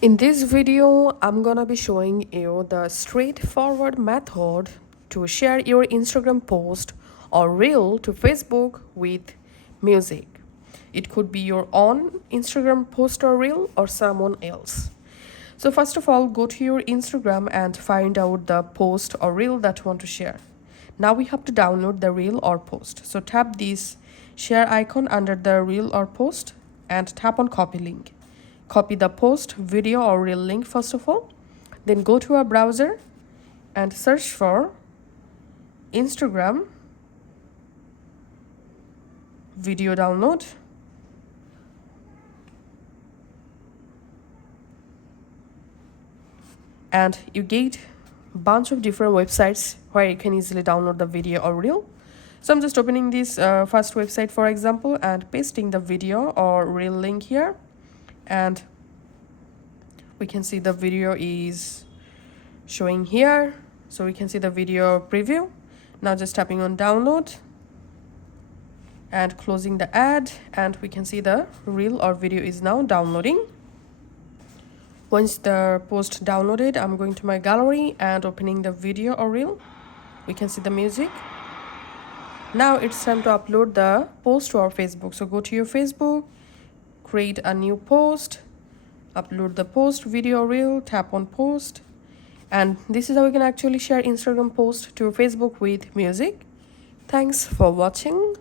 In this video, I'm gonna be showing you the straightforward method to share your Instagram post or reel to Facebook with music. It could be your own Instagram post or reel or someone else. So first of all, go to your Instagram and find out the post or reel that you want to share. Now we have to download the reel or post. So tap this share icon under the reel or post and tap on copy link. Copy the post, video or reel link first of all. Then go to a browser and search for Instagram video download. And you get a bunch of different websites where you can easily download the video or reel. So I'm just opening this first website for example and pasting the video or reel link here, and we can see the video is showing here. So we can see the video preview. Now just tapping on download and closing the ad, and we can see the reel or video is now downloading. Once the post downloaded, I'm going to my gallery and opening the video or reel. We can see the music. Now it's time to upload the post to our Facebook. So go to your Facebook, create a new post, upload the post, video, reel, tap on post. And this is how we can actually share Instagram post to Facebook with music. Thanks for watching.